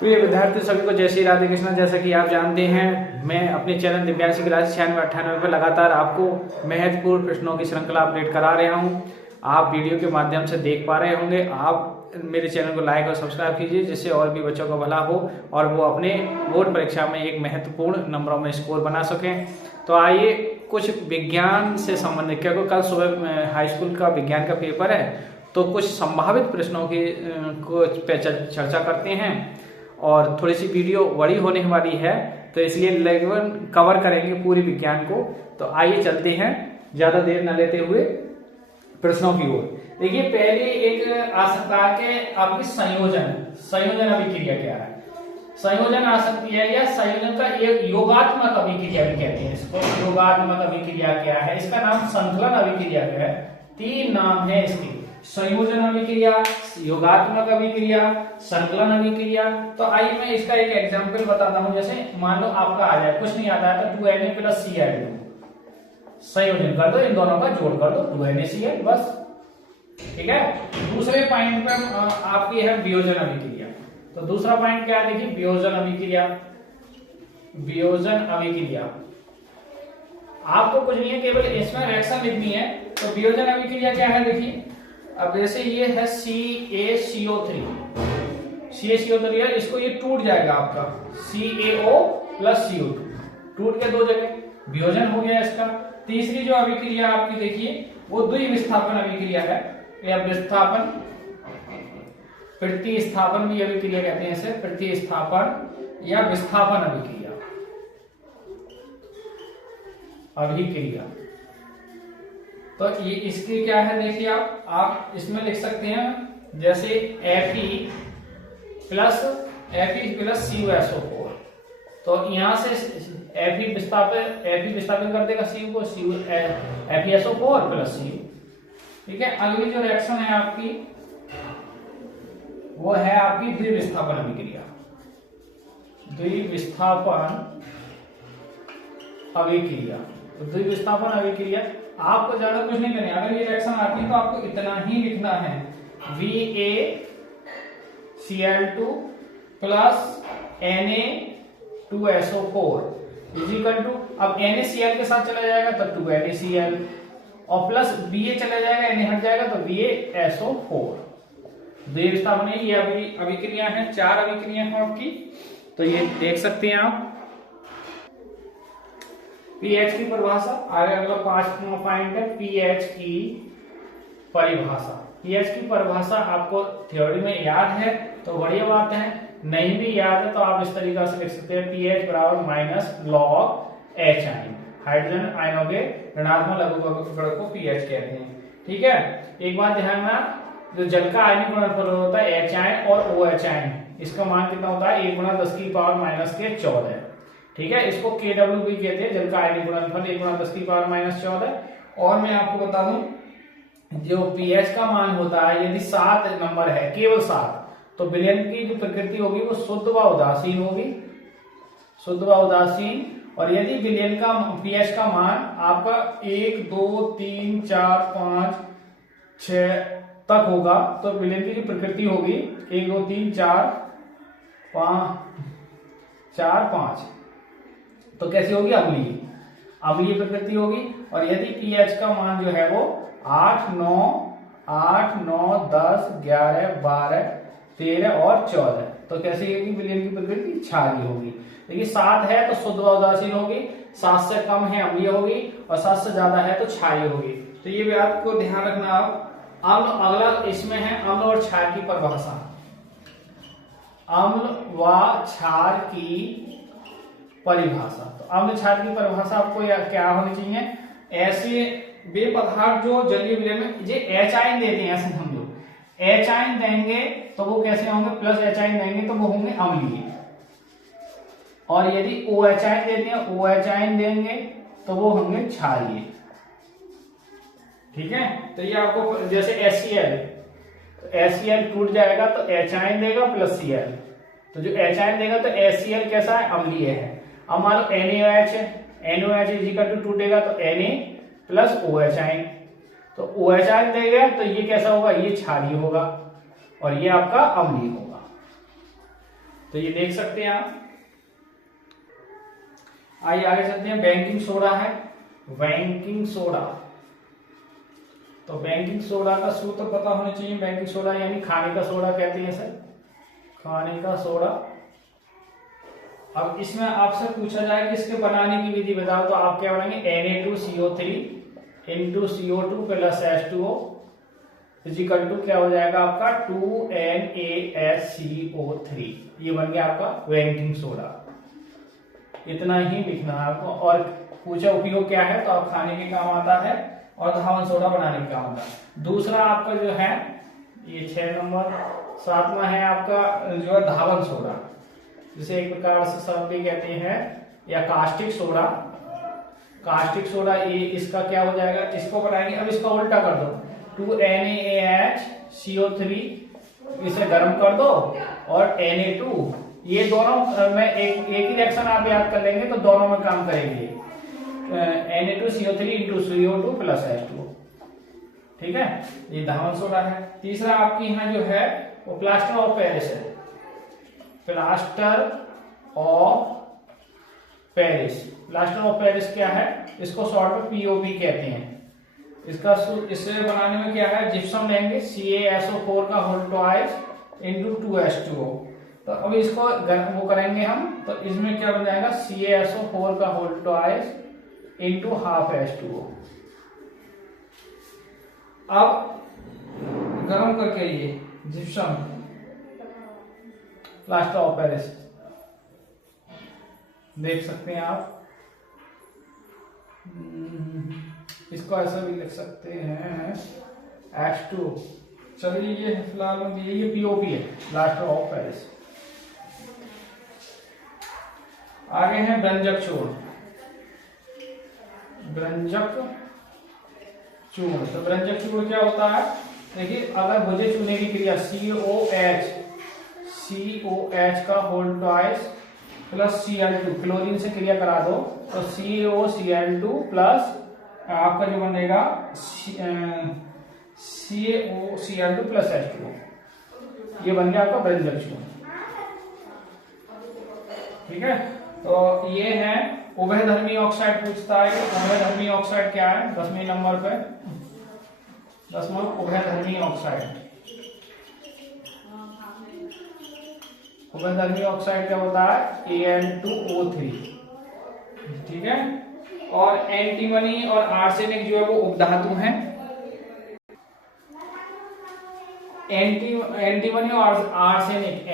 प्रिय विद्यार्थी सभी को जय श्री राधे कृष्णा। जैसा कि आप जानते हैं, मैं अपने चैनल दिव्यांश की क्लास 96-98 पर लगातार आपको महत्वपूर्ण प्रश्नों की श्रृंखला अपडेट करा रहा हूं। आप वीडियो के माध्यम से देख पा रहे होंगे। आप मेरे चैनल को लाइक और सब्सक्राइब कीजिए, जिससे और भी बच्चों का भला हो और वो अपने बोर्ड परीक्षा में एक महत्वपूर्ण नंबरों में स्कोर बना सकें। तो आइए कुछ विज्ञान से संबंधित, क्योंकि कल सुबह हाई स्कूल का विज्ञान का पेपर है, तो कुछ संभावित प्रश्नों की पे चर्चा करते हैं। और थोड़ी सी वीडियो बड़ी होने वाली है, तो इसलिए लगभग कवर करेंगे पूरी विज्ञान को। तो आइए चलते हैं ज्यादा देर न लेते हुए प्रश्नों की ओर। देखिए, पहले एक आ सकता है कि आपकी संयोजन अभिक्रिया क्या है। संयोजन आ सकती है, या संयोजन का एक योगात्मक अभिक्रिया भी कहते हैं इसको। योगात्मक अभिक्रिया क्या है? इसका नाम संकलन अभिक्रिया है। 3 नाम है इसके: संयोजन अभिक्रिया, योगात्मक अभिक्रिया, संकलन अभिक्रिया। तो आइए मैं इसका एक एग्जांपल बताता हूं। जैसे मान लो आपका आ जाए, कुछ नहीं आता है तो 2Na + Cl2 संयोजन कर दो, इन दोनों का जोड़ कर दो, 2NaCl, बस। ठीक है। दूसरे पॉइंट पे आपकी है वियोजन अभिक्रिया। तो दूसरा पॉइंट क्या है? देखिए, वियोजन अभिक्रिया। वियोजन अभिक्रिया आपको कुछ नहीं है, केवल इसमें रिएक्शन लिखनी है। तो वियोजन अभिक्रिया क्या है? देखिए, अब जैसे ये है CaCO3 है, इसको ये टूट जाएगा आपका CaO + CO2, टूट के 2 जगह वियोजन हो गया इसका। तीसरी जो अभिक्रिया आपकी देखिए, वो द्विविस्थापन अभिक्रिया है, या विस्थापन, प्रतिस्थापन भी अभिक्रिया कहते हैं इसे, प्रतिस्थापन या विस्थापन अभिक्रिया। तो ये इसकी क्या है? देखिए, आप इसमें लिख सकते हैं जैसे Fe + CuSO4। तो यहां से Fe विस्थापित कर देगा Cu को, FeSO4 + Cu। ठीक है। अगली जो रिएक्शन है आपकी, वो है आपकी द्विविस्थापन अभिक्रिया। द्विविस्थापन अभिक्रिया। तो द्विविस्थापन अभिक्रिया आपको ज्यादा कुछ नहीं करना है। अगर ये रिएक्शन आती है तो आपको इतना ही लिखना है, VaCl2 + Na2SO4 = अब NaCl के साथ चला जाएगा तो 2NaCl, और प्लस Ba चला जाएगा, Na हट जाएगा तो VaSO4। द्विविस्थापन ये अभिक्रिया है। 4 अभिक्रिया है आपकी, तो ये देख सकते हैं आप। पीएच की परिभाषा आगे, अगला 5वां पॉइंट है पीएच की परिभाषा। पीएच की परिभाषा आपको थ्योरी में याद है तो बढ़िया बात है, नहीं भी याद है तो आप इस तरीके से लिख सकते हैं, pH = log H ion. Hydrogen आयनों के ऋणात्मक लघुगणक को pH कहते हैं। ठीक है। एक बात ध्यान में, जो जल का आयनिक गुणनफल होता है H आयन और OH आयन, इसका मान कितना होता है? 1 × 10⁻⁻14। ठीक है। इसको Kw भी कहते हैं, जल का आयनिक गुणनफल 1 × 10⁻14। और मैं आपको बता दूं, जो pH का मान होता है, यदि 7 नंबर है, केवल 7, तो विलयन की जो प्रकृति होगी वो शुद्ध व उदासीन होगी, शुद्ध व उदासीन। और यदि विलयन का pH का मान आपका 1, 2, 3, 4, 5, 6 तक होगा, तो विलयन की जो प्रकृति होगी 1, 2, 3, 4, 5, तो कैसी होगी? अम्लीय प्रकृति होगी। और यदि pH का मान जो है वो 8, 9, 10, 11, 12, 13 और 14, तो कैसी होगी विलयन की प्रकृति? क्षारीय होगी। देखिए, 7 है तो शुद्ध व उदासीन होगी, 7 से कम है अम्लीय होगी, और 7 से ज्यादा है तो क्षारीय होगी। तो ये भी आपको ध्यान रखना। आप अगला इसमें है अम्ल और क्षार की परिभाषा। अम्ल व क्षार की परिभाषा। तो अम्ल क्षार की परिभाषा आपको क्या होनी चाहिए? ऐसे वे पदार्थ जो जलीय विलयन में H आयन देते हैं, ऐसे समझो, H आयन देंगे तो वो कैसे होंगे? +H आयन देंगे तो वो होंगे अम्लीय। और यदि OH आयन देते हैं, OH आयन देंगे तो वो होंगे क्षारीय। ठीक है। तो ये आपको जैसे HCl टूट जाएगा तो H आयन देगा +Cl, तो जो H आयन देगा तो HCl कैसा है? अम्लीय है। अब मान लो NaOH है, NaOH = टूटेगा तो Na + OH आयन, तो OH आयन देगा तो ये कैसा होगा? ये क्षारीय होगा, और ये आपका अम्लीय होगा। तो तो ये देख सकते हैं आप। आइए आगे चलते हैं। बेकिंग सोडा है, बेकिंग सोडा। तो बेकिंग सोडा का सूत्र पता होना चाहिए। बेकिंग सोडा यानी खाने का सोडा कहते हैं सर, खाने का सोडा। अब इसमें आपसे पूछा जाए कि इसके बनाने की विधि बताओ, तो आप क्या बनाएंगे, Na2CO3 into CO2 plus H2O is equal to क्या हो जाएगा आपका 2NaSCO3। ये बन गया आपका बेकिंग सोडा। इतना ही लिखना है आपको। और पूछा उपयोग क्या है, तो आप खाने के काम आता है और धावन सोडा बनाने के काम आता है। दूसरा आपका जो है ये 6 नंबर। 7वां है आपका जो है धावन सोडा, जिसे एक प्रकार से सब भी कहते हैं, या कास्टिक सोडा। कास्टिक सोडा ये इसका क्या हो जाएगा, इसको बनाएंगे। अब इसका उल्टा कर दो, 2NaHCO3 इसे गर्म कर दो और Na2, ये दोनों में एक ही रिएक्शन आप याद कर लेंगे तो दोनों में काम करेंगे। Na2CO3 into CO2 plus H2O। ठीक है, ये धावन सोडा है। तीसरा आपकी यहाँ जो है वो प्लास्टर ऑफ पेरिस है। Plaster of Paris, plaster of Paris क्या है, इसको शॉर्ट में POP कहते हैं। इससे बनाने में क्या है, जिप्सम लेंगे CaSO4 का होल ट्वाइस इंटू 2H2O। तो अब इसको वो करेंगे हम, तो इसमें क्या बन जाएगा, CaSO4 का whole twice into half H2O। अब गर्म करके ये जिप्सम प्लास्टर ऑफ पेरिस देख सकते हैं आप। इसको ऐसा भी लिख सकते हैं H2। चलिए ये फिलहाल ये POP है, प्लास्टर ऑफ पेरिस। आगे है व्यंजक चूर्ण। व्यंजक चूर्ण, तो व्यंजक चूर्ण क्या होता है, देखिए अगर भुजे चूने की क्रिया COH का whole twice plus Cl2 chlorine से क्रिया करा दो, तो CaOCl2 प्लस आपका जो बनेगा CaOCl2 प्लस H2O। ये बन गया आपका व्यंजक चूर्ण। ठीक है, तो ये है उभयधर्मी ऑक्साइड। पूछता है उभयधर्मी ऑक्साइड क्या है, 10वें नंबर पे। 10वां उभयधर्मी ऑक्साइड। उभयधर्मी ऑक्साइड क्या होता है, Al2O3। ठीक है, और एंटीमनी और आर्सेनिक जो है वो उपधातु हैं। एंटीमनी और आर्सेनिक,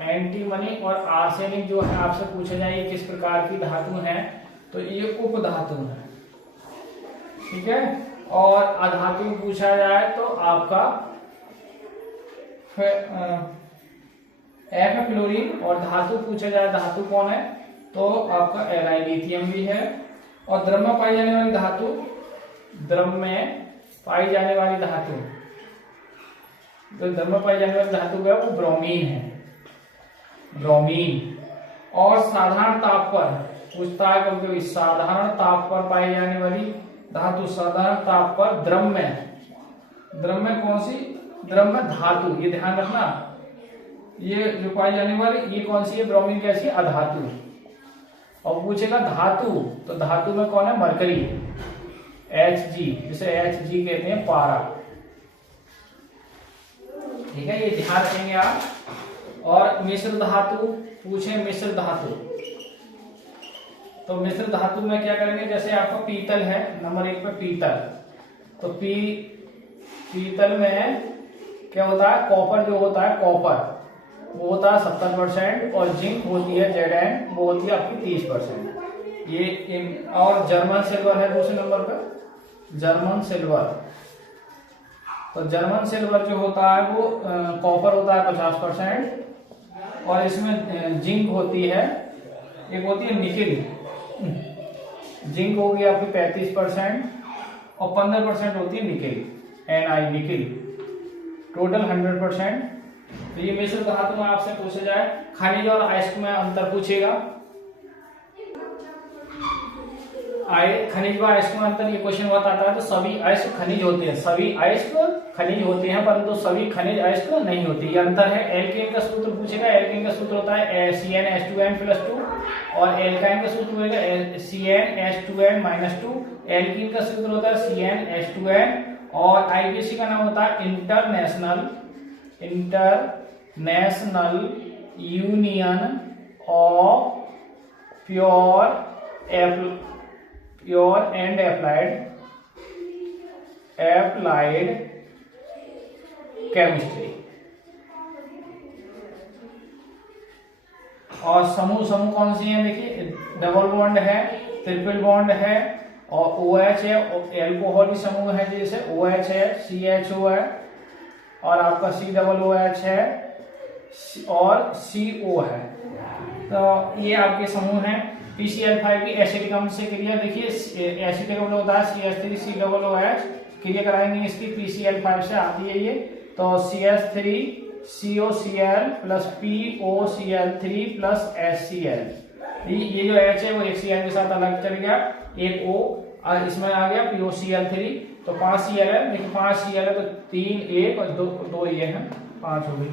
एंटीमनी और आर्सेनिक जो है आपसे पूछा जाए ये किस प्रकार की धातु हैं, तो ये उपधातु है। ठीक है, और अधातु पूछा जाए तो आपका F क्लोरीन, और धातु पूछा जाए धातु कौन है, तो आपका Li लिथियम भी है। और द्रव में पाई जाने वाली धातु, द्रव में पाई जाने वाली धातु, जो द्रव में पाई जाने वाली धातु है वो ब्रोमीन है, ब्रोमीन। और साधारण ताप पर पूछता है कभी, साधारण ताप पर पाई जाने वाली धातु, साधारण ताप पर द्रव में कौन सी, द्रव में धातु, ये ध्यान रखना, ये जो पाई जाने वाली ये कौन सी है, ब्रोमीन कैसी, अधातु। और पूछेगा धातु, तो धातु में कौन है, मरकरी, Hg, जिसे Hg कहते हैं, पारा। ठीक है, ये ध्यान रखेंगे आप। और मिश्र धातु पूछे, मिश्र धातु, तो मिश्र धातु में क्या करेंगे, जैसे आपका पीतल है, नंबर 1 पे पीतल, तो पीतल में क्या होता है, कॉपर जो होता है, कॉपर वो होता है 70%, और जिंक होती है Zn, वो होती है आपकी 30%। ये और जर्मन सिल्वर है दूसरे नंबर पर, जर्मन सिल्वर। तो जर्मन सिल्वर जो होता है वो कॉपर होता है 50%, और इसमें जिंक होती है, एक होती है निकिल, जिंक होगी आपकी 35%, और 15% होती है निकिल, Ni निकिल, टोटल 100%। तो ये मिश्र धातु में आपसे पूछा जाए, खनिज और अयस्क में अंतर पूछेगा। खनिज व अयस्क में अंतर, ये क्वेश्चन बताता है। तो सभी अयस्क खनिज होते हैं, सभी अयस्क खनिज होते हैं, परंतु सभी खनिज अयस्क नहीं होते, ये अंतर है। एल्केन का सूत्र पूछेगा, एल्केन का सूत्र होता है CnH2n+2 और एल्काइन का सूत्र होगा CnH2n-2। एल्कीन का सूत्र होता है CnH2n और IUPAC का नाम होता है international union of pure and applied chemistry. और समूह कौन सी है, देखिए डबल बॉन्ड है, ट्रिपल बॉन्ड है और OH है, एल्कोहल भी समूह है, जैसे OH है, CHO है और आपका COOH है और CO है। तो ये आपके समूह हैं। PCl5 की एसिडिक अम्ल से क्रिया, देखिए एसिडिक अम्ल होता है CH3COOH, क्रिया कराएंगे इसकी PCl5 से आती है ये। तो CH3COCl plus POCl3 plus HCl, ये जो H है वो एक Cl के साथ अलग चल गया, एक O इसमें आ गया POCl3, तो 5 Cl है, देखिए 5 Cl है तो 3 1 और 2 ये है, 5 हो गई।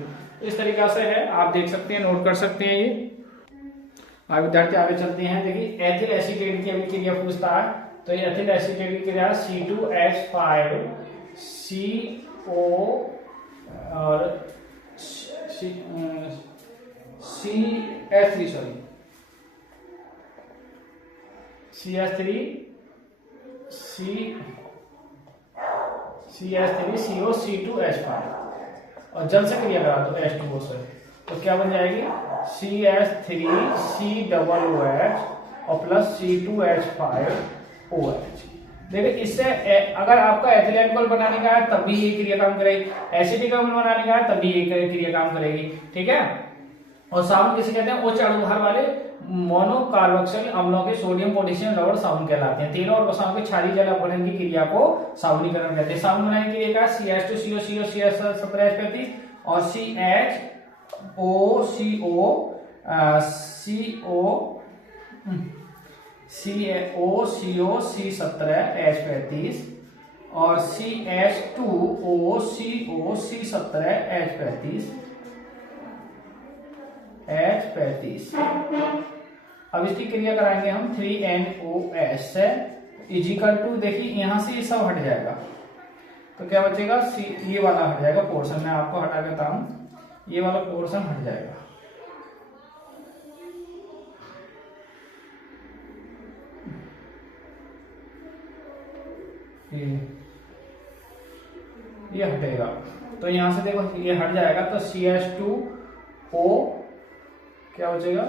इस तरीका से है, आप देख सकते हैं, नोट कर सकते हैं। ये आगे विद्यार्थी आगे चलते हैं। देखिए एथिल एसीटेट की अभिक्रिया पूछता है, तो ये एथिल एसीटेट की क्रिया C2H5 CO और CH3 CO C2H5 और जल से क्रिया करा तो H2O से, तो क्या बन जाएगी CH3COOH और प्लस C2H5OH। देखिए इससे अगर आपका एथिल अल्कोहल बनाने का है तब भी ये क्रिया काम करेगी, एसिटिक अम्ल बनाने का है तब भी ये क्रिया काम करेगी, ठीक है। और साबुन किसे कहते हैं, उच्च अणुभार वाले मोनोकार्बोक्सिल अम्लों के सोडियम पोटेशियम रबर साबुन कहलाते हैं। तीनों रसायनों के क्षारीय जल अपघटन की क्रिया को साबुनीकरण कहते हैं। साबुन बनाने की क्रिया CH2CO CH17H35 और CHOCO C17H35 और CH2OCO C17H35। अब इसकी क्रिया कराएंगे हम 3NOS से, इजिकल टू, देखिए यहां से ये सब हट जाएगा तो क्या बचेगा, ये वाला हट जाएगा पोर्शन, मैं आपको हटा देता हूं, ये वाला पोर्शन हट जाएगा। ये हटेगा, तो यहां से देखो ये हट जाएगा, तो CH2O क्या बचेगा,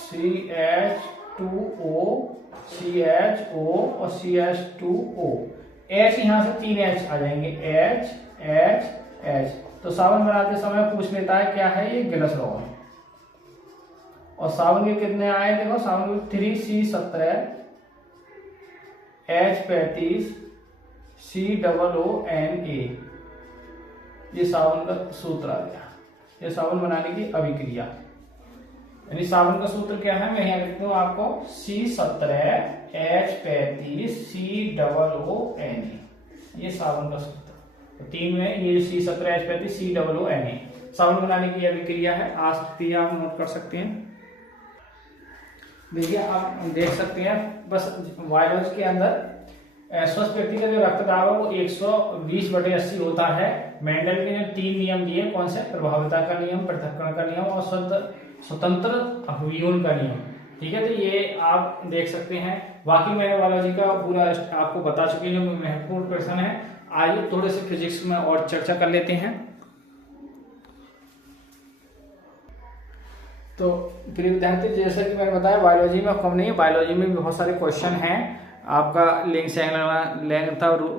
CH2O CHO और CH2O, H यहां से 3 H आ जाएंगे, H। तो साबुन बनाते समय पूछ लेता है क्या है, ये ग्लिसरॉल। और साबुन के कितने आए, देखो साबुन के 3C17H35 COONA, ये साबुन का सूत्र आ गया। ये साबुन बनाने की अभिक्रिया, यानी साबुन का सूत्र क्या है, मैं यहाँ लिखता हूँ आपको C17H35 COONA, ये साबुन का सूत्र। तो 3 में ये C17H35 COONA साबुन बनाने की अभिक्रिया है। आ सकती है, आप नोट कर सकते हैं। देखिए आप देख सकते हैं, बस बायोलॉजी के अंदर स्वस्थ व्यक्ति का जो रक्तदाब है वो 120/80 होता है। मेंडल के ने 3 नियम दिए, कौन से, प्रभाविता का नियम, पृथक्करण का नियम और स्वतंत्र व्यूहन का नियम, ठीक है। तो ये आप देख सकते हैं। बाकी मैंने बायोलॉजी का पूरा आपको बता चुकी हूँ, महत्वपूर्ण प्रश्न है। आइए थोड़े से फिजिक्स में और चर्चा कर लेते हैं। तो प्रिय विद्यार्थी, जैसा कि मैंने बताया बायोलॉजी में कम नहीं, बायोलॉजी में भी बहुत सारे क्वेश्चन हैं। आपका लिंग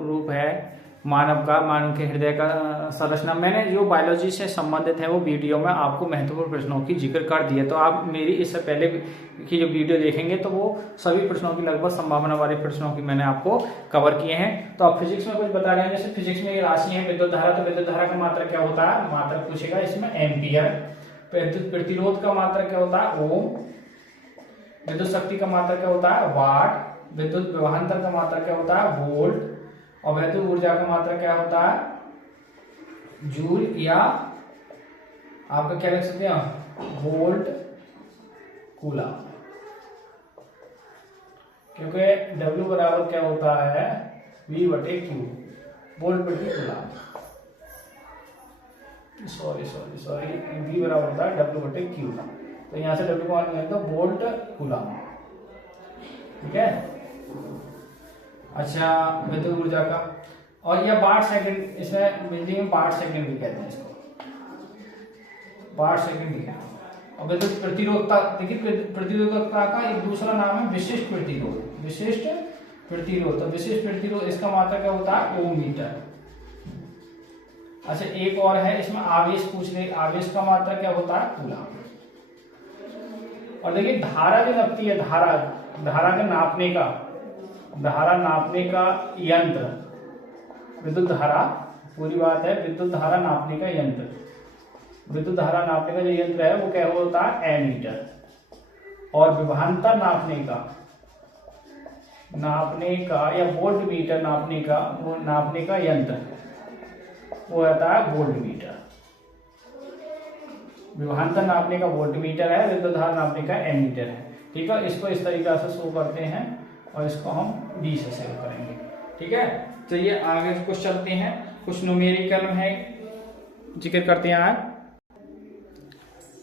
रूप है मानव के हृदय का संरचना, मैंने जो बायोलॉजी से संबंधित है वो वीडियो में आपको महत्वपूर्ण प्रश्नों की जिक्र कर दिया। तो आप मेरी इससे पहले की जो वीडियो देखेंगे तो वो सभी प्रश्नों की, लगभग संभावना वाले प्रश्नों की मैंने आपको कवर किए हैं। तो आप फिजिक्स में कुछ बता रहे हैं, जैसे फिजिक्स में ये राशि है विद्युत धारा, तो विद्युत धारा का मात्रक क्या होता है, मात्रक पूछेगा इसमें एम्पियर। प्रतिरोध का मात्रक क्या होता है, ओम। विद्युत शक्ति का मात्रक क्या होता है? वाट। विद्युत विभवांतर का मात्रक क्या होता है? वोल्ट। और विद्युत ऊर्जा का मात्रक क्या होता है? जूल, या आपका क्या लिख सकते हैं? Volt coulomb. क्योंकि W बराबर क्या होता है? V बटे Q, वोल्ट प्रति कूलम। सॉरी, V बराबर होता है W बटे Q। तो यहाँ से W को मान लें तो वोल्ट कूलम। ठीक है। अच्छा, विद्युत ऊर्जा का, और यह वाट सेकंड, इसमें बिजली में वाट सेकंड भी कहते हैं इसको, वाट सेकंड भी है। और विद्युत प्रतिरोधकता, देखिए प्रतिरोधकता का एक दूसरा नाम है विशिष्ट प्रतिरोध। विशिष्ट प्रतिरोध, तो विशिष्ट प्रतिरोध इसका मात्रक क्या होता है? ओम मीटर। अच्छा, एक और है इसमें आवेश पूछ रहे, आवेश का मात्रक क्या होता है? कूलम। और देखिए धारा जो लगती है, धारा के नापने का, धारा नापने का यंत्र, विद्युत धारा, पूरी बात है विद्युत धारा नापने का यंत्र। विद्युत धारा नापने का जो यंत्र है वो क्या होता है? एमीटर। और विभवांतर नापने का या वोल्ट मीटर नापने का यंत्र वो रहता है वोल्ट मीटर। विभवांतर नापने का वोल्ट मीटर है, विद्युत धारा नापने का एमीटर है। ठीक है, इसको इस तरीका से शो करते हैं और इसको हम D से सेव करेंगे। ठीक है, तो ये आगे कुछ चलते हैं, कुछ न्यूमेरिकल है जिक्र करते हैं आज।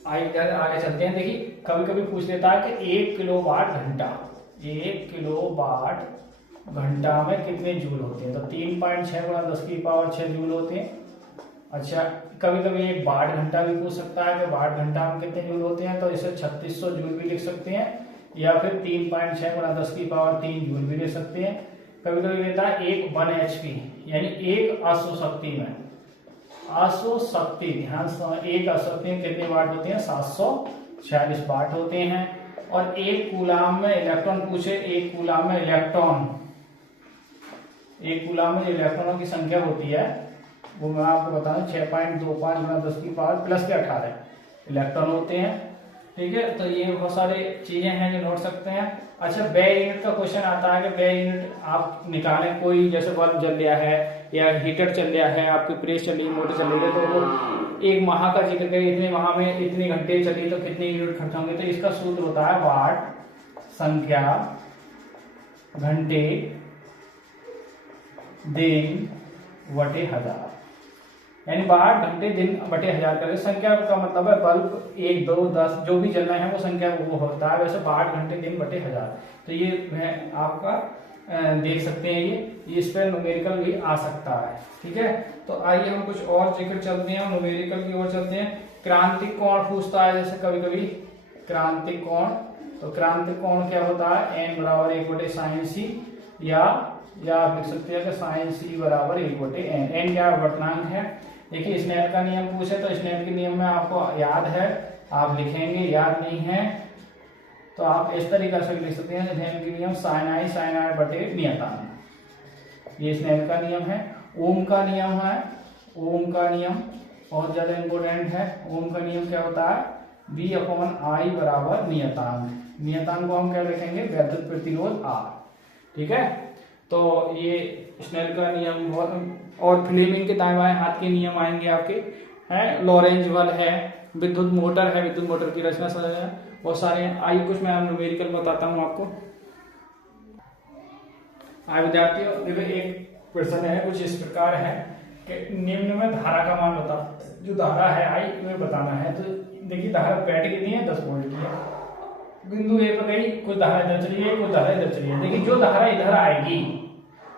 आगे चलते हैं। देखिए कभी कभी पूछ लेता है कि 1 किलोवाट घंटा में कितने जूल होते हैं? तो 3.6 गुणा 10 की पावर 6 जूल होते हैं। अच्छा, कभी कभी एक वाट घंटा भी पूछ सकता है कि वाट घंटा में कितने जूल होते हैं, तो इसे 3600 जूल भी लिख सकते हैं, या फिर 3.6 गुणा 10 की पावर 3 जूल भी लिख सकते हैं। कभी कभी लेता है 1 HP, यानी एक अश्वशक्ति में, अश्वशक्ति, ध्यान से, एक अश्वशक्ति में कितने वाट होते हैं? 746 वाट होते हैं। और एक कूलाम में इलेक्ट्रॉन पूछे, एक कूलाम में इलेक्ट्रॉनों की संख्या होती है, वो मैं आपको बता दूं 6.25 गुणा 10 की पावर प्लस के 18 इलेक्ट्रॉन होते हैं। ठीक है, तो ये बहुत सारे चीजें हैं जो नोट सकते हैं। अच्छा, व्यय यूनिट का क्वेश्चन आता है कि व्यय यूनिट आप निकालें, कोई जैसे बल्ब जल गया है या हीटर चल गया है, आपकी प्रेस चल रही है, मोटर चल रही है, तो वो एक माह का जिक्र करें, इतने माह में इतने घंटे चली तो कितने यूनिट खर्च होंगे। तो इसका सूत्र होता है वाट संख्या घंटे दिन बटे 1000, यानी वाट घंटे दिन बटे 1000 कर। संख्या का मतलब है बल्ब 1, 2, 10 जो भी जलना है वो संख्या वो होता है, वैसे वाट घंटे दिन बटे 1000। तो ये आपका देख सकते हैं, ये इस पर न्यूमेरिकल भी आ सकता है। ठीक है, तो आइए हम कुछ और जिक्र चलते हैं, न्यूमेरिकल की ओर चलते हैं। क्रांतिक कोण पूछता है, जैसे कभी कभी क्रांतिक कोण, तो क्रांतिक कोण क्या होता है? n बराबर 1/sin c, या आप लिख सकते हैं कि sin c बराबर 1/n। n क्या वर्तनांक है? देखिए स्नेल का नियम पूछे तो स्नेल के नियम में आपको याद है, आप लिखेंगे, याद नहीं है तो आप इस तरीका से लिख सकते हैं। स्नेल के नियम sin i बटे नियतांक, ये स्नेल का नियम है। ओम का नियम है, ओम का नियम बहुत ज्यादा इंपोर्टेंट है। ओम का नियम क्या होता है? V/I बराबर नियतांक। नियतांक को हम क्या लिखेंगे? वैद्युत प्रतिरोध R। ठीक है, तो ये स्नेल का नियम, और फ्लेमिंग के दाएं बाएं हाथ के नियम आएंगे आपके, हैं लॉरेंज बल है, विद्युत मोटर है, विद्युत मोटर की रचना समझना बहुत सारे हैं। आइए कुछ मैं न्यूमेरिकल बताता हूँ आपको। आइए विद्यार्थियों, देखो एक प्रश्न है कुछ इस प्रकार है कि निम्न में धारा का मान बता, जो धारा है आई में बताना है। तो देखिए धारा पैट कितनी है? 10 वोल्ट की है। बिंदु ए पर गई, कुछ धारा इधर चली है, कुछ धारा इधर चली है। देखिए जो धारा इधर आएगी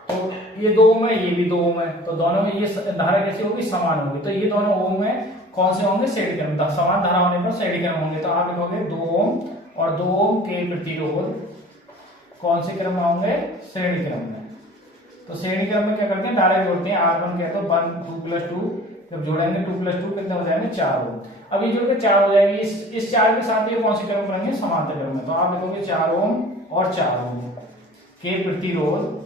तो ये 2 ओम है, ये भी 2 ओम है, तो दोनों में ये धारा कैसी होगी? समान होगी। तो ये दोनों ओम में कौन से होंगे? श्रेणी क्रम। समान धारा होने पर श्रेणी क्रम होंगे। तो आप लिखोगे 2 ओम और 2 ओम के प्रतिरोध कौन से क्रम में होंगे? श्रेणी क्रम में। तो श्रेणी क्रम में क्या करते हैं? डायरेक्ट जोड़ते हैं। R1 कहते हैं 1 2 + 2, जब जोड़ेंगे 2 + 2 कितने हो जाएंगे? 4 ओम। अब ये जोड़ के 4 हो जाएगी। इस 4 के साथ ये कौन से क्रम करेंगे? समांतर क्रम में। तो आप लिखोगे 4 ओम और 4 ओम के प्रतिरोध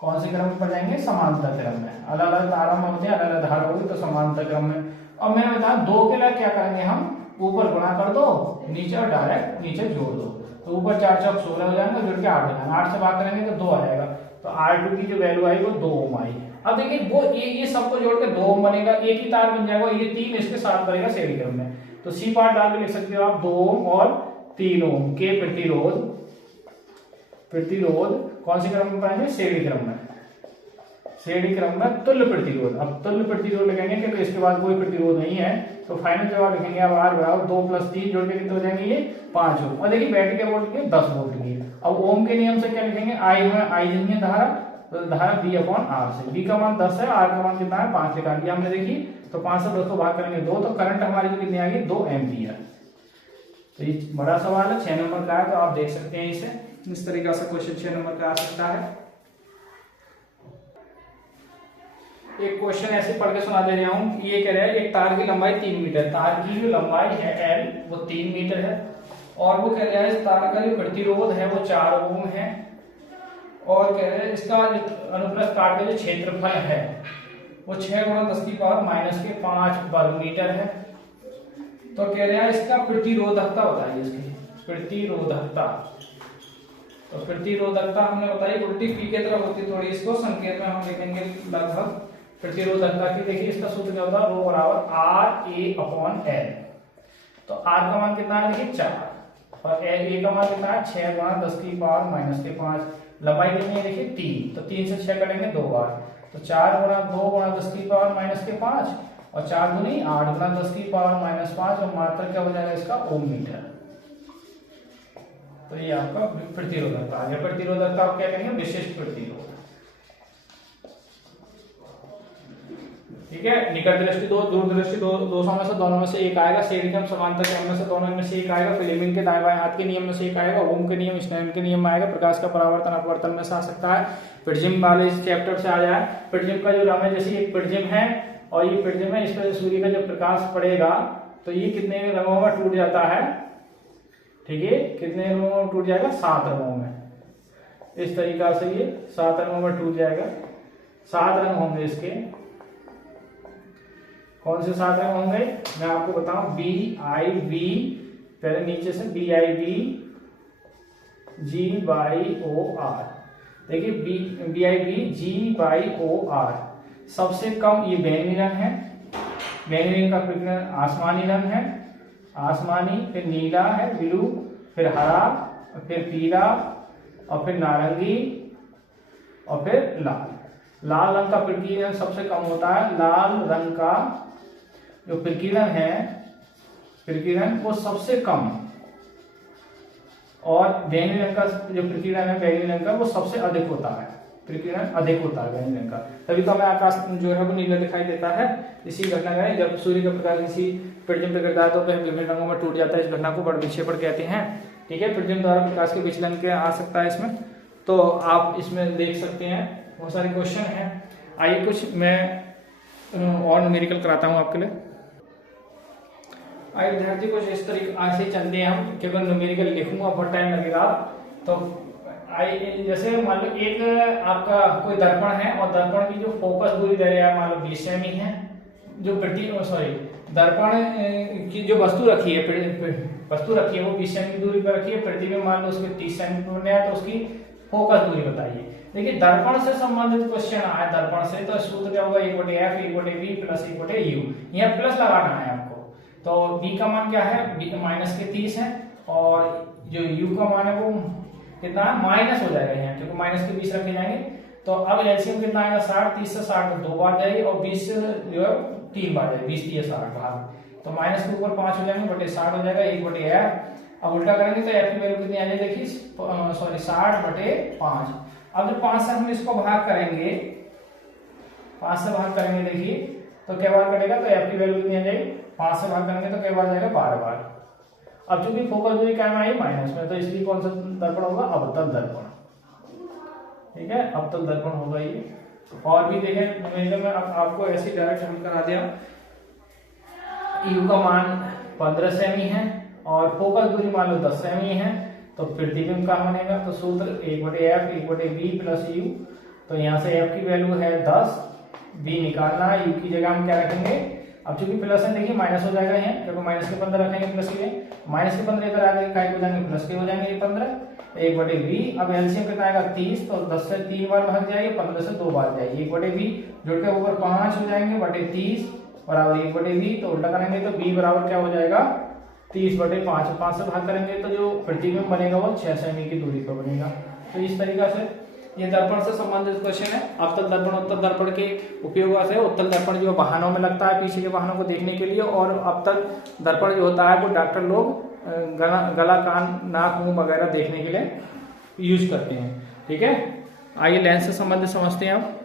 कौन से क्रम में पड़ जाएंगे? समांतर क्रम में। अलग अलग धारा में होते हैं, अलग अलग धारा होगी तो समांतर क्रम में। और मैंने बताया 2 के लिए क्या करेंगे? हम ऊपर गुणा कर दो, नीचे और डायरेक्ट नीचे जोड़ दो। तो ऊपर 4 चौक 16 हो जाएगा, जुड़ के 8 हो जाएगा, 8 से भाग करेंगे तो 2 आ जाएगा। तो R2 की जो वैल्यू आई वो 2 ओम आई। अब देखिए वो ये सबको जोड़ के 2 ओम बनेगा, एक ही तार बन जाएगा, ये 3 इसके साथ बनेगा श्रेणी क्रम में। तो सी पार्ट डाल के लिख सकते हो आप 2 ओम और 3 ओम के प्रतिरोध कौन से क्रम में पढ़ेंगे? श्रेणी क्रम में। श्रेणी क्रम में तुल्य प्रतिरोध। अब तुल्य प्रतिरोध लिखेंगे क्योंकि इसके बाद कोई प्रतिरोध नहीं है, तो फाइनल जवाब लिखेंगे अब R बराबर 2 + 3 जोड़ के कितने हो जाएंगे? ये 5 ओम। और देखिए बैटरी के वोल्ट के 10 वोल्ट की। अब ओम के नियम से क्या लिखेंगे? आई है धारा, तो धारा V/R से। V का मान 10 है, R का मान कितना है? 5 निकाल दिया हमने। देखिए तो 5 से 2 को भाग करेंगे 2, तो करंट हमारी जो कितनी आ गई? 2 एम्पियर। तो ये बड़ा सवाल है, 6 नंबर का है, तो आप देख सकते हैं इसे इस तरीके से क्वेश्चन 6 नंबर का आ सकता है। एक क्वेश्चन ऐसे पढ़ के सुना दे रहा हूं। ये कह रहा है एक तार की लंबाई 3 मीटर, तार की जो लंबाई है L वो 3 मीटर है, और वो कह रहा है इस तार का जो प्रतिरोध है वो 4 ओम है, और कह रहे हैं इसका अनुप्रस्थ काट का जो क्षेत्रफल है वो 6 × 10⁻⁻5 वर्ग मीटर है। तो कह रहे हैं इसका प्रतिरोधकता बताइए, इसकी प्रतिरोधकता। तो प्रतिरोधकता हमने बताई उल्टी पी के तरफ होती थोड़ी, इसको संकेत में हम लिखेंगे लगभग प्रतिरोधकता की। देखिए इसका सूत्र क्या होता है? ρ बराबर RA/L। तो R का मान कितना है? देखिए 4, और A का मान कितना है? 6 × 10⁻⁻5। लंबाई कितनी है? देखिए 3, तो 3 से 6 कटेंगे 2 बार, तो 4 × 2 × 10⁻⁻5, और 4 दूनी 8 × 10⁻⁻5, और मात्रा क्या हो जाएगा इसका? ओम मीटर। तो ये आपका प्रतिरोधकता आ गया। प्रतिरोधकता आप क्या कहेंगे? विशिष्ट प्रतिरोध। ठीक है, निकट दृष्टि 2, दूर दृष्टि 2, 200 में से दोनों में से एक आएगा। श्रेणी क्रम समांतर क्रम में से दोनों में से एक आएगा। फ्लेमिंग के दाएं बाएं हाथ के नियम में से एक आएगा। ओम के नियम, स्टैंड के नियम में आएगा। प्रकाश का परावर्तन अपवर्तन में से आ सकता है। प्रिज्म वाले इस चैप्टर से आ जाए। प्रिज्म का जो रम है, जैसे एक प्रिज्म है और ये प्रिज्म है, इस पर सूर्य का जब प्रकाश पड़ेगा तो ये कितने रंगों में टूट जाता है? ठीक है, कितने रंगों में टूट जाएगा? 7 रंगों में। इस तरीका से ये 7 रंगों में टूट जाएगा। 7 रंग होंगे इसके। कौन से 7 रंग होंगे मैं आपको बताऊं? BIV, पहले नीचे से BIV GYOR। देखिए BIV GYOR। सबसे कम ये बैंगनी रंग है। बैंगनी रंग का प्रकीर्णन आसमानी रंग है, आसमानी, फिर नीला है ब्लू, फिर हरा, फिर पीला, और फिर नारंगी, और फिर लाल। लाल रंग का प्रकीर्णन सबसे कम होता है। लाल रंग का जो प्रकीर्णन है, प्रकीर्णन वो सबसे कम, और बैंगनी रंग का जो प्रकीर्णन है बैंगनी रंग का वो सबसे अधिक होता है। प्रकीर्णन अधिक होता है बैंगनी रंग का, तभी तो हमें आकाश जो है वो नीला दिखाई देता है। इसी घटना का है जब सूर्य का प्रकाश किसी प्रिज्म पे गिरता है तो वह विभिन्न रंगों में टूट जाता है। इस घटना को वर्ग विक्षेपण कहते हैं। ठीक है, प्रिज्म द्वारा प्रकाश के विचलन के आ सकता है इसमें, तो आप इसमें देख सकते हैं बहुत सारे क्वेश्चन हैं। आइए कुछ मैं और न्यूमेरिकल कराता हूँ आपके लिए। आइए विद्यार्थी कुछ इस तरीके ऐसे चलते हैं हम, क्योंकि न्यूमेरिकल लिखूंगा बहुत टाइम लगेगा। तो आइए जैसे मान लो एक आपका कोई दर्पण है और दर्पण की जो फोकस दूरी दे रहा है मान लो 20 सेमी है। जो दर्पण की जो वस्तु रखी है वो 20 सेमी दूरी पर रखी है। प्रतिबिंब मान लो उसके 30 सेमी पर है, तो उसकी फोकस दूरी बताइए। देखिए दर्पण से संबंधित क्वेश्चन आया दर्पण से, तो सूत्र क्या होगा? 1/f 1/v plus 1/u। यहाँ प्लस लगाना है आपको। तो v का मान क्या है? -30 है, और जो u का मान है वो कितना है? माइनस हो जाएगा यहाँ, क्योंकि माइनस के 20 रखे जाएंगे। तो अब एलसीएम कितना आएगा? 60। 30 से 60 में 2 बार जाएगी, और 20 से जो है 3 बार जाएगी। 20 3 60 भाग, तो माइनस के ऊपर 5 हो जाएंगे, बटे 60 हो जाएगा 1/f। अब उल्टा करेंगे तो f की वैल्यू कितनी आ जाएगी? देखिए 60/5। अब जब 5 से हम इसको भाग करेंगे, 5 से भाग करेंगे, देखिए तो क्या बार कटेगा? तो f की वैल्यू कितनी आ जाएगी? 5 से भाग करेंगे तो क्या बार जाएगा? 12 बार। अब चूंकि फोकस दूरी क्या है? माइनस में, तो इसलिए कौन सा दर्पण होगा? अवतल दर्पण। ठीक है, अवतल दर्पण होगा ये। और भी देखें न्यूमेरिकल में आपको ऐसे डायरेक्ट हम करा दिया। u का मान 15 सेमी है और फोकस दूरी मान लो 10 सेमी है, तो प्रतिबिंब का बनेगा। तो सूत्र 1/f 1/v प्लस u। तो यहाँ से f की वैल्यू है 10, v निकालना है, u की जगह हम क्या रखेंगे? अब चूंकि प्लस है देखिए माइनस हो जाएगा यहाँ, क्योंकि माइनस के 15 रखेंगे प्लस के लिए, माइनस के 15 इधर आ गए काय हो जाएंगे प्लस के हो जाएंगे ये 15 1/20। अब एलसीएम कितना आएगा 30, तो 10 से 3 बार भाग जाएगी, 15 से 2 बार जाएगी 1/20 जुड़ के ऊपर 5 हो जाएंगे बटे 30 बराबर 1/20। तो उल्टा करेंगे तो b बराबर क्या हो जाएगा 30/5, 5 से भाग करेंगे तो जो प्रतिबिंब बनेगा वो 6 सेमी की दूरी पर बनेगा। तो इस तरीका से ये दर्पण से संबंधित क्वेश्चन है। अवतल दर्पण उत्तल दर्पण के उपयोग से उत्तल दर्पण जो वाहनों में लगता है पीछे के वाहनों को देखने के लिए, और अवतल दर्पण जो होता है वो डॉक्टर लोग गला कान नाक मुंह वगैरह देखने के लिए यूज करते हैं। ठीक है, आइए लेंस से संबंधित समझते हैं अब।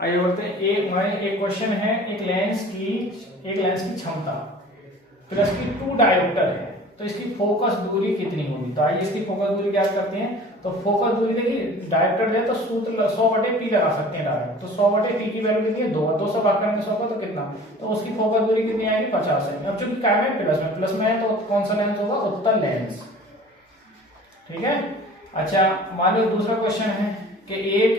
आइए बढ़ते हैं। एक क्वेश्चन है, एक लेंस की क्षमता प्लस की 2 डायोप्टर है, तो इसकी फोकस दूरी कितनी होगी। तो आइए इसकी फोकस दूरी क्या करते हैं। तो फोकस दूरी देखिए डायोप्टर है तो सूत्र 100/p लगा सकते हैं डायरेक्ट। तो 100/p की वैल्यू कितनी है 200 भाग करेंगे 100 का तो कितना, तो उसकी फोकस दूरी कितनी आएगी 50 है। अब चूंकि क्या है प्लस में है तो कौन सा लेंस होगा उत्तल लेंस। ठीक है, अच्छा मान लो दूसरा क्वेश्चन है कि एक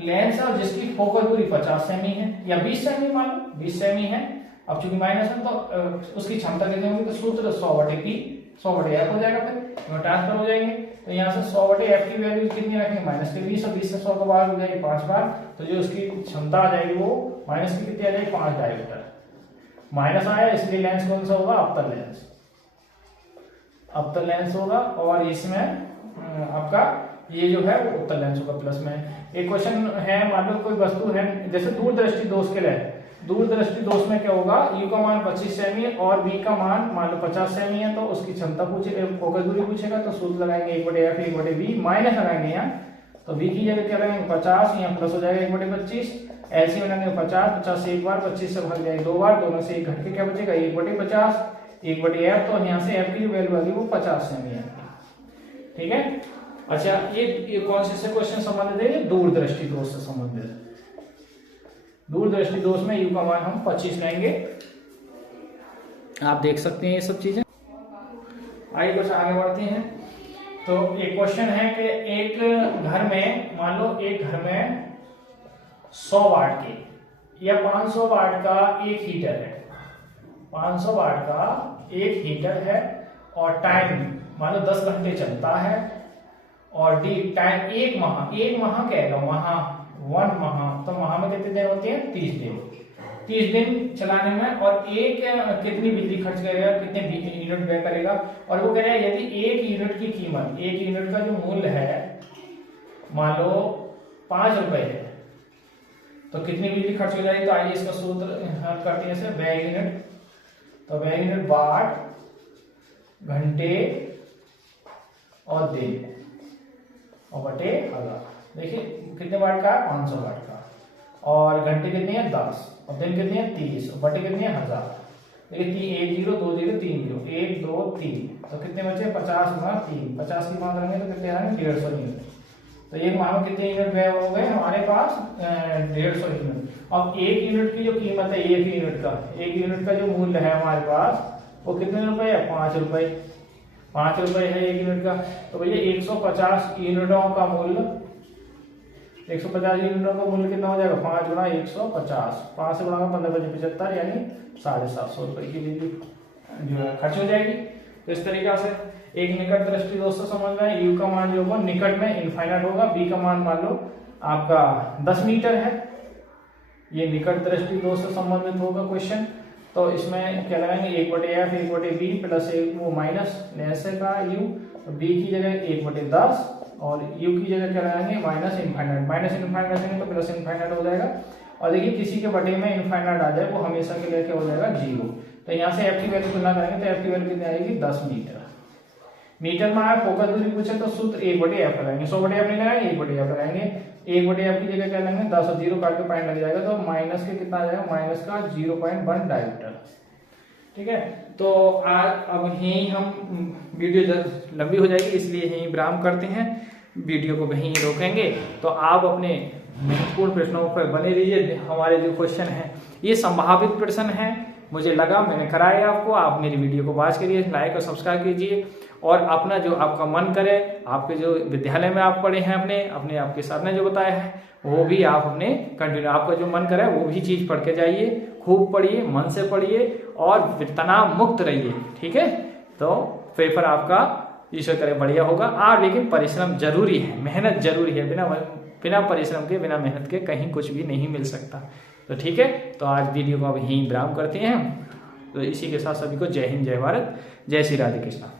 लेंस है जिसकी फोकस दूरी 50 सेमी है या 20 सेमी, मान लो 20 सेमी है। अब चूंकि माइनस है तो उसकी क्षमता कितनी होगी, तो सूत्र 100/p 100/f हो जाएगा, फिर ट्रांसफर हो जाएंगे। तो यहाँ से 100/f की वैल्यू कितनी रखेंगे -20, और 20 से 100 को बाहर हो जाएगी 5 बार, तो जो उसकी क्षमता आ जाएगी वो माइनस की कितनी आ जाएगी 5 डायोप्टर। माइनस आया इसलिए लेंस कौन सा होगा अवतल लेंस, अवतल लेंस होगा। और इसमें आपका ये जो है वो उत्तल लेंस होगा प्लस में। एक क्वेश्चन है, मान लो कोई वस्तु है जैसे दूरदृष्टि दोष के लिए, दूरदृष्टि दोष में क्या होगा u का मान 25 सेमी और v का मान मान लो 50 सेमी है, तो उसकी क्षमता पूछे फोकस दूरी पूछेगा, तो सूत्र लगाएंगे 1/f 1/v माइनस लगाएंगे यहाँ, तो v की जगह क्या लगाएंगे 50, यहाँ प्लस हो जाएगा 1/25, एलसीएम लगाएंगे 50 से एक बार 25 से भाग जाएगा 2 बार, दोनों से एक घट के क्या बचेगा 1/50 1/f, तो यहाँ से f की जो वैल्यू आ गई वो 50 सेमी है। ठीक है, अच्छा ये कौन से क्वेश्चन संबंधित है, दूरदृष्टि दोष से संबंधित। दूरदृष्टि दोष में u का मान हम 25 लेंगे, आप देख सकते हैं ये सब चीजें। आइए कुछ आगे बढ़ते हैं। तो एक क्वेश्चन है कि एक घर में मान लो एक घर में 100 वाट के या 500 वाट का एक हीटर है, 500 वाट का एक हीटर है और टाइम मान लो 10 घंटे चलता है, और डी टाइम एक माह कहेगा1 माह, तो माह में कितने दिन होते हैं 30 दिन चलाने में, और एक कितनी बिजली खर्च करेगा, कितने यूनिट व्यय करेगा। और वो कह रहा है यदि एक यूनिट की कीमत, एक यूनिट का जो मूल्य है मान लो 5 रुपए है, तो कितनी बिजली खर्च हो जाएगी। तो आइए इसका सूत्र करते हैं इसे, व्यय यूनिट, तो व्यय यूनिट वाट घंटे और दिन और बटे 1000। देखिए कितने वाट का है 500 वाट का, और घंटे कितने हैं 10 और दिन कितने हैं 30 और बटे कितने हैं 1000। देखिए 1 0 2 0 3 0 1 2 3, तो कितने बचे 50 × 3, 50 की मान लेंगे तो कितने आएंगे 150 यूनिट। तो एक माह में कितने यूनिट व्यय हो गए हमारे पास 150 यूनिट। अब एक यूनिट की जो कीमत है एक यूनिट का जो मूल्य है हमारे पास वो कितने रुपए है 5 रुपए, 5 रुपए है एक यूनिट का। तो भैया 150 यूनिटों का मूल्य, 150 यूनिटों का मूल्य कितना हो जाएगा 5 × 150, 5 से बढ़ाकर 15 × 75 यानी 750 रुपए की बिजली जो है खर्च हो जाएगी। तो इस तरीका से एक निकट दृष्टि दोष से समझ में u का मान जो होगा निकट में इनफाइनाइट होगा, v का मान मान लो आपका 10 मीटर है, ये निकट दृष्टि दोष से संबंधित होगा क्वेश्चन। तो इसमें क्या लगाएंगे 1/f 1/v प्लस एक वो माइनस लेंस का u, b की जगह 1/10 और u की जगह क्या लगाएंगे माइनस इनफाइनाइट रखेंगे तो प्लस इनफाइनाइट हो जाएगा। और देखिए किसी के बटे में इनफाइनाइट आ जाए वो हमेशा के लिए क्या हो जाएगा 0। तो यहाँ से f की वैल्यू तुलना करेंगे तो f की वैल्यू कितनी आएगी 10 मीटर। मीटर में आया फोकस दूरी पूछे तो सूत्र 1/f लगाएंगे, 100/f नहीं लगाएंगे 1/f लगाएंगे, 1/f की जगह क्या लेंगे 10 और 0 काट के पॉइंट लग जाएगा, तो माइनस के कितना आ जाएगा माइनस का 0.1 डायोप्टर। ठीक है, तो अब यहीं हम वीडियो लंबी हो जाएगी इसलिए यहीं विराम करते हैं, वीडियो को वहीं रोकेंगे। तो आप अपने महत्वपूर्ण प्रश्नों पर बने रहिए। हमारे जो क्वेश्चन हैं ये संभावित प्रश्न हैं, मुझे लगा मैंने कराया आपको, आप मेरी वीडियो को वॉच करिए, लाइक और सब्सक्राइब कीजिए और अपना जो आपका मन करे, आपके जो विद्यालय में आप पढ़े हैं अपने आपके सर ने जो बताया है वो भी आप अपने कंटिन्यू, आपका जो मन करे वो भी चीज़ पढ़ के जाइए, खूब पढ़िए, मन से पढ़िए और तनाव मुक्त रहिए। ठीक है, तो पेपर आपका ईश्वर करे बढ़िया होगा। लेकिन परिश्रम जरूरी है, मेहनत जरूरी है, बिना परिश्रम के, बिना मेहनत के कहीं कुछ भी नहीं मिल सकता। तो ठीक है, तो आज वीडियो को अब यहीं विराम करते हैं। तो इसी के साथ सभी को जय हिंद, जय भारत, जय श्री राधे कृष्णा।